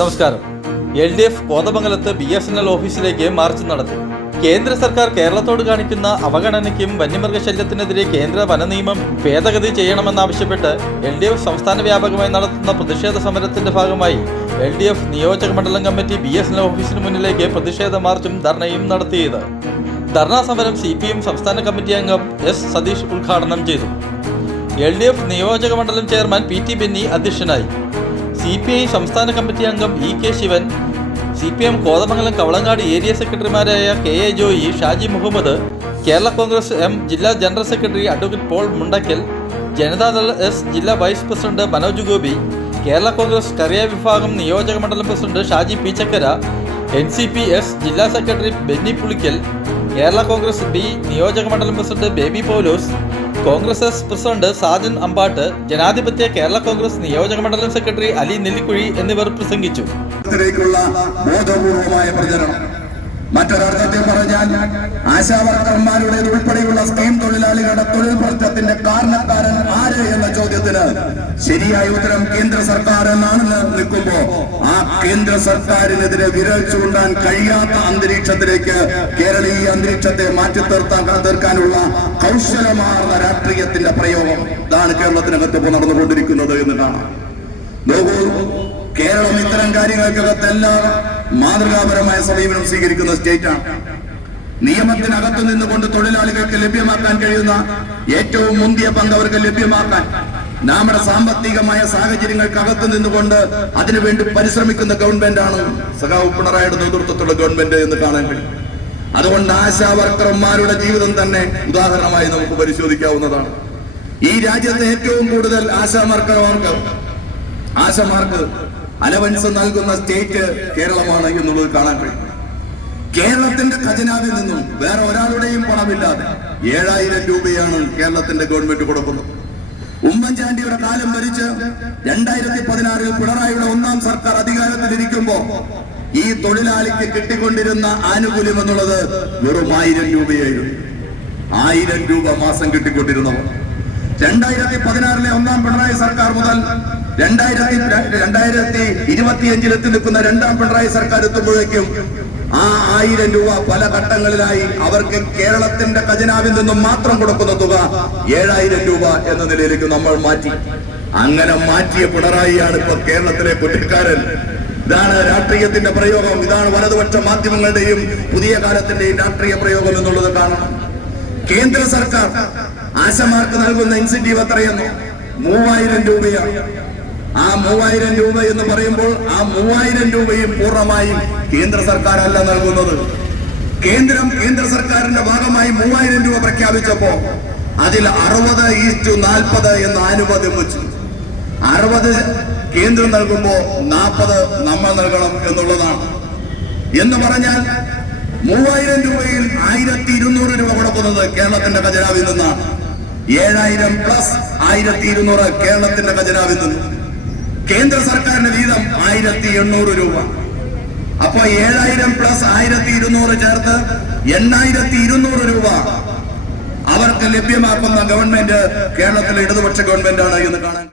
നമസ്കാരം. L D F കോതമംഗലത്ത് B S N L ഓഫീസിലേക്ക് മാർച്ച് നടത്തി. കേന്ദ്ര സർക്കാർ കേരളത്തോട് കാണിക്കുന്ന അവഗണനയ്ക്കും വന്യമൃഗശല്യത്തിനെതിരെ കേന്ദ്ര വനനിയമം ഭേദഗതി ചെയ്യണമെന്നാവശ്യപ്പെട്ട് എൽ ഡി എഫ് സംസ്ഥാന വ്യാപകമായി നടത്തുന്ന പ്രതിഷേധ സമരത്തിന്റെ ഭാഗമായി എൽ ഡി എഫ് നിയോജക മണ്ഡലം committee B S N L ഓഫീസിന് മുന്നിലേക്ക് പ്രതിഷേധ മാർച്ചും ധർണയും നടത്തിയത്. ധർണാ സമരം സി പി എം സംസ്ഥാന കമ്മിറ്റി അംഗം എസ് സതീഷ് ഉദ്ഘാടനം ചെയ്തു. എൽ ഡി എഫ് നിയോജക മണ്ഡലം ചെയർമാൻ പി ടി ബെന്നി അധ്യക്ഷനായി. സി പി ഐ സംസ്ഥാന കമ്മിറ്റി അംഗം E K Sivan C P M Kothamangalam Kavalangad area സെക്രട്ടറിമാരായ K A Joy Shaji Muhammad Kerala Congress M ജില്ലാ general secretary advocate Paul Mundackal Janata S S vice president Manoj Gopi Kerala Congress Kariya വിഭാഗം നിയോജക മണ്ഡലം president Shaji Peechakkara N C P S ജില്ലാ secretary Benny Pulickal Kerala Congress B നിയോജക മണ്ഡലം president Baby Paulose Congress S president Sajan Ambattu ജനാധിപത്യ കേരള കോൺഗ്രസ് നിയോജക മണ്ഡലം secretary Ali Nellikuzhi എന്നിവർ പ്രസംഗിച്ചു. മറ്റൊരർത്ഥത്തിൽ പറഞ്ഞാൽ ആശാവർക്കർമാരുടെ ഉൾപ്പെടെയുള്ള സ്കീം തൊഴിലാളികളുടെ തൊഴിൽ പ്രശ്നത്തിന്റെ കാരണക്കാരൻ ആര് എന്ന ചോദ്യത്തിന് ശരിയായ ഉത്തരം കേന്ദ്ര സർക്കാർ എന്നാണെന്ന് നിൽക്കുമ്പോ ആ കേന്ദ്ര സർക്കാരിനെതിരെ വിരൽ ചൂണ്ടാൻ കഴിയാത്ത അന്തരീക്ഷത്തിലേക്ക് കേരളീയ അന്തരീക്ഷത്തെ മാറ്റി തീർത്താൻ തീർക്കാനുള്ള കൗശലമാർന്ന രാഷ്ട്രീയത്തിന്റെ പ്രയോഗം ഇതാണ് കേരളത്തിനകത്ത് ഇപ്പോൾ നടന്നുകൊണ്ടിരിക്കുന്നത് എന്ന് കാണാം. കേരളം ഇത്തരം കാര്യങ്ങൾക്കകത്തെല്ലാം മാതൃകാപരമായ സമീപനം സ്വീകരിക്കുന്ന സ്റ്റേറ്റാണ്. നിയമത്തിനകത്തു നിന്നുകൊണ്ട് തൊഴിലാളികൾക്ക് ലഭ്യമാക്കാൻ കഴിയുന്ന ഏറ്റവും മുന്തിയ പങ്ക് അവർക്ക് ലഭ്യമാക്കാൻ നമ്മുടെ സാമ്പത്തികമായ സാഹചര്യങ്ങൾക്കകത്ത് നിന്നുകൊണ്ട് അതിനുവേണ്ടി പരിശ്രമിക്കുന്ന ഗവൺമെന്റ് ആണ് സഖാവ് പിണറായിയുടെ നേതൃത്വത്തിലുള്ള ഗവൺമെന്റ് എന്ന് കാണാൻ കഴിയും. അതുകൊണ്ട് ആശാവർക്കർമാരുടെ ജീവിതം തന്നെ ഉദാഹരണമായി നമുക്ക് പരിശോധിക്കാവുന്നതാണ്. ഈ രാജ്യത്തെ ഏറ്റവും കൂടുതൽ ആശാ വർക്കർമാർക്ക് ആശമാർക്ക് അലവൻസ് നൽകുന്ന സ്റ്റേറ്റ് കേരളമാണ് എന്നുള്ളത് കാണാൻ കഴിയും. കേരളത്തിന്റെ ഖജനാവിൽ നിന്നും വേറെ ഒരാളുടെയും പണമില്ലാതെ ഏഴായിരം രൂപയാണ് കേരളത്തിന്റെ ഗവൺമെന്റ് കൊടുക്കുന്നത്. ഉമ്മൻചാണ്ടിയുടെ കാലം ഭരിച്ച് രണ്ടായിരത്തി പതിനാറിൽ പിണറായിയുടെ ഒന്നാം സർക്കാർ അധികാരത്തിലിരിക്കുമ്പോ ഈ തൊഴിലാളിക്ക് കിട്ടിക്കൊണ്ടിരുന്ന ആനുകൂല്യം എന്നുള്ളത് വെറും ആയിരം രൂപയായിരുന്നു. ആയിരം രൂപ മാസം കിട്ടിക്കൊണ്ടിരുന്നവർ. രണ്ടായിരത്തി പതിനാറിലെ ഒന്നാം പിണറായി സർക്കാർ മുതൽ രണ്ടായിരത്തി രണ്ടായിരത്തി ഇരുപത്തിയഞ്ചിൽ എത്തി നിൽക്കുന്ന രണ്ടാം പിണറായി സർക്കാർ എത്തുമ്പോഴേക്കും ആ ആയിരം രൂപ പല ഘട്ടങ്ങളിലായി അവർക്ക് കേരളത്തിന്റെ ഖജനാവിൽ നിന്നും മാത്രം കൊടുക്കുന്ന തുക ഏഴായിരം രൂപ എന്ന നിലയിലേക്ക് നമ്മൾ മാറ്റി. അങ്ങനെ മാറ്റിയ പിണറായിയാണ് ഇപ്പൊ കേരളത്തിലെ കുറ്റക്കാരൻ. ഇതാണ് രാഷ്ട്രീയത്തിന്റെ പ്രയോഗം. ഇതാണ് വലതുപക്ഷ മാധ്യമങ്ങളുടെയും പുതിയ കാലത്തിന്റെയും രാഷ്ട്രീയ പ്രയോഗം എന്നുള്ളത് കാണണം. കേന്ദ്ര സർക്കാർ ആശമാർക്ക് നൽകുന്ന ഇൻസെന്റീവ് എത്രയെന്ന് മൂവായിരം രൂപയാണ്. ആ മൂവായിരം രൂപ എന്ന് പറയുമ്പോൾ ആ മൂവായിരം രൂപയും പൂർണമായും കേന്ദ്ര സർക്കാരല്ല നൽകുന്നത്. കേന്ദ്രം കേന്ദ്ര സർക്കാരിന്റെ ഭാഗമായി മൂവായിരം രൂപ പ്രഖ്യാപിച്ചപ്പോ അതിൽ അറുപത് ഈസ്റ്റു നാൽപ്പത് എന്ന് വെച്ചു. അറുപത് കേന്ദ്രം നൽകുമ്പോ നാൽപ്പത് നമ്മൾ നൽകണം എന്നുള്ളതാണ്. എന്ന് പറഞ്ഞാൽ മൂവായിരം രൂപയിൽ ആയിരത്തി ഇരുന്നൂറ് രൂപ കൊടുക്കുന്നത് കേരളത്തിന്റെ ഖജനാവിൽ നിന്നാണ്. ഏഴായിരം പ്ലസ് ആയിരത്തി ഇരുന്നൂറ് കേരളത്തിന്റെ ഖജനാവിൽ നിന്ന്. കേന്ദ്ര സർക്കാരിന്റെ വീതം ആയിരത്തി എണ്ണൂറ് രൂപ. അപ്പൊ ഏഴായിരം പ്ലസ് ആയിരത്തി ഇരുന്നൂറ് ചേർത്ത് എണ്ണായിരത്തി ഇരുന്നൂറ് രൂപ അവർക്ക് ലഭ്യമാക്കുന്ന ഗവൺമെന്റ് കേരളത്തിലെ ഇടതുപക്ഷ ഗവൺമെന്റ് ആണ് എന്ന് കാണാൻ